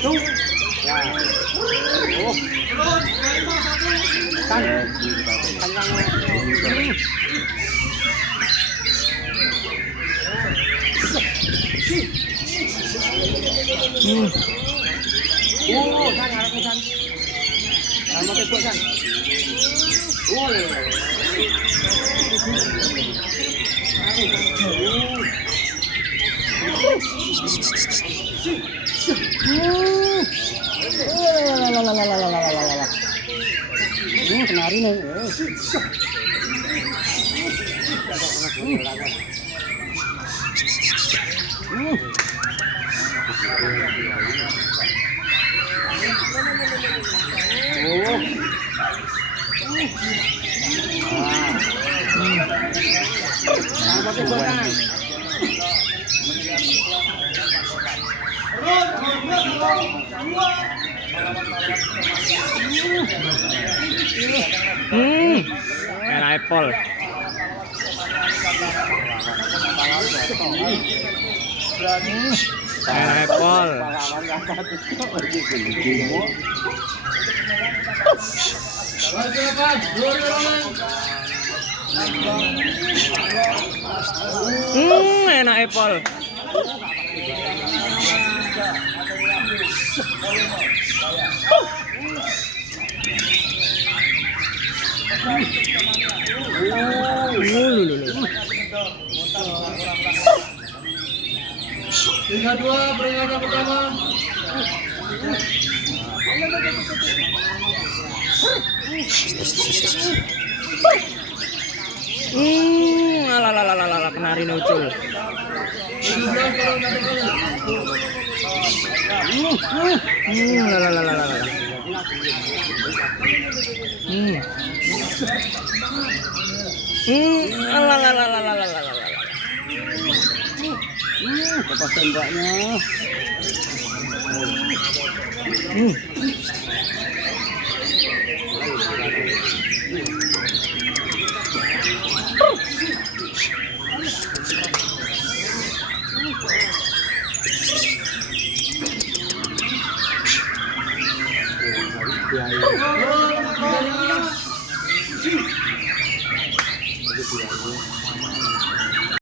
Ya. Oh. Kan. Oh, kan harap kan. Sama ke kan. Oh. Kenari nih. Merah apple. Merah apple. Enak apple. Liga 2 peringatan pertama. Alah kenari nucul. Lepas tembaknya.